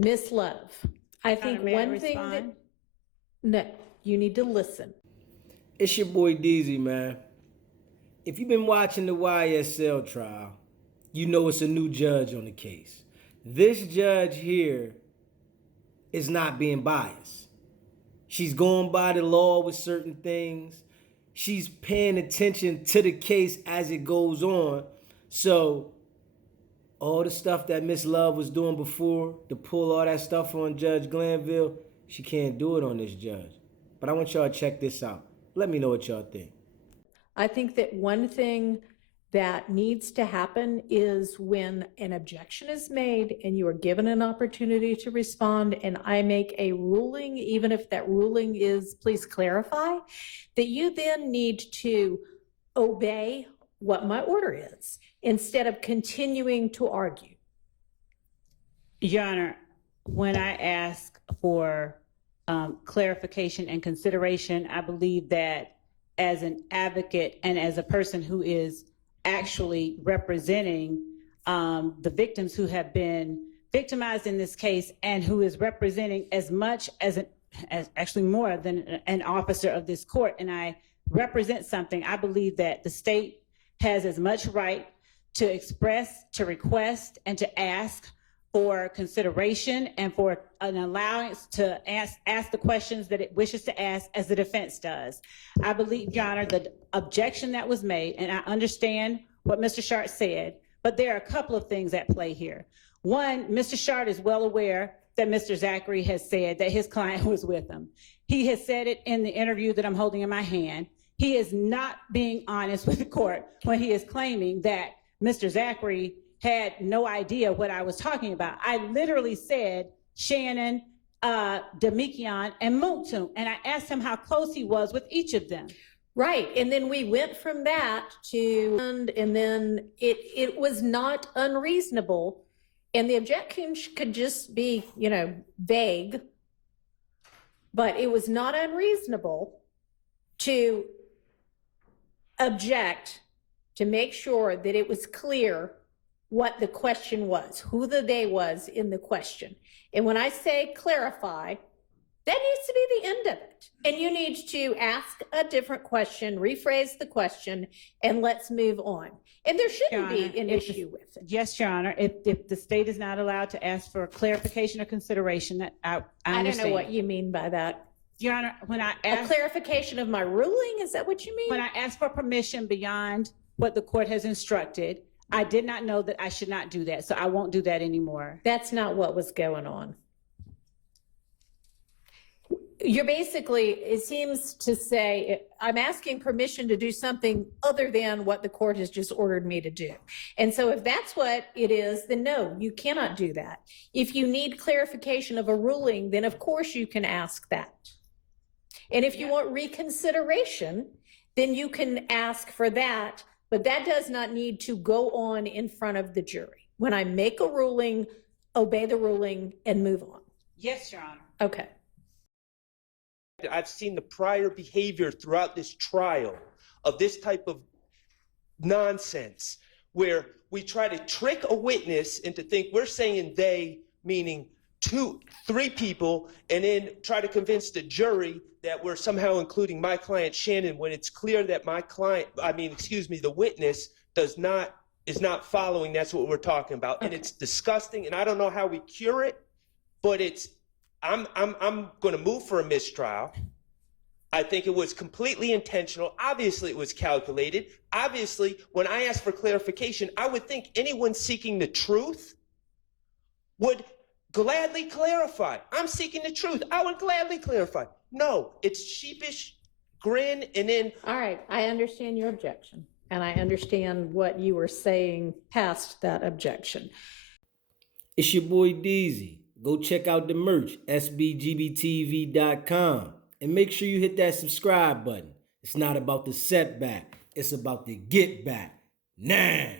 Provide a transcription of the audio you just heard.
Miss Love, I think one thing that, no, you need to listen. It's your boy DZ, man. If you've been watching the YSL trial, you know it's a new judge on the case. This judge here is not being biased. She's going by the law with certain things. She's paying attention to the case as it goes on. So all the stuff that Miss Love was doing before, to pull all that stuff on Judge Glanville, she can't do it on this judge. But I want y'all to check this out. Let me know what y'all think. I think that one thing that needs to happen is when an objection is made and you are given an opportunity to respond and I make a ruling, even if that ruling is please clarify, that you then need to obey what my order is instead of continuing to argue. Your Honor, when I ask for clarification and consideration, I believe that as an advocate and as a person who is actually representing the victims who have been victimized in this case and who is representing as much as actually more than an officer of this court, and I represent something, I believe that the state has as much right to express, to request, and to ask for consideration and for an allowance to ask the questions that it wishes to ask as the defense does. I believe, Your Honor, the objection that was made, and I understand what Mr. Schardt said, but there are a couple of things at play here. One, Mr. Schardt is well aware that Mr. Zachary has said that his client was with him. He has said it in the interview that I'm holding in my hand. He is not being honest with the court when he is claiming that Mr. Zachary had no idea what I was talking about. I literally said Shannon, Demikian, and Muntu, and I asked him how close he was with each of them. Right, and then we went from that to, and then it was not unreasonable, and the objection could just be, vague, but it was not unreasonable to object to make sure that it was clear what the question was, who the they was in the question. And when I say clarify, that needs to be the end of it. And you need to ask a different question, rephrase the question, and let's move on. And there shouldn't be an issue with it. Yes, Your Honor. If the state is not allowed to ask for clarification or consideration, that I understand. I don't know what you mean by that. Your Honor, when I ask, a clarification of my ruling, is that what you mean? When I ask for permission beyond what the court has instructed, I did not know that I should not do that, so I won't do that anymore. That's not what was going on. You're basically, it seems to say, I'm asking permission to do something other than what the court has just ordered me to do. And so if that's what it is, then no, you cannot do that. If you need clarification of a ruling, then of course you can ask that. And if you want reconsideration, then you can ask for that. But that does not need to go on in front of the jury. When I make a ruling, obey the ruling and move on. Yes, Your Honor. Okay. I've seen the prior behavior throughout this trial of this type of nonsense where we try to trick a witness into think we're saying they, meaning three people, and then try to convince the jury that we're somehow including my client Shannon when it's clear that the witness is not following. That's what we're talking about. Okay. And it's disgusting, and I don't know how we cure it, but I'm going to move for a mistrial. I think it was completely intentional. Obviously, it was calculated. Obviously, when I asked for clarification, I would think anyone seeking the truth would gladly clarify. I'm seeking the truth. I would gladly clarify. No, it's sheepish grin and then. All right, I understand your objection, and I understand what you were saying past that objection. It's your boy DZ. Go check out the merch, SBGBTV.com, and make sure you hit that subscribe button. It's not about the setback. It's about the get back. Now.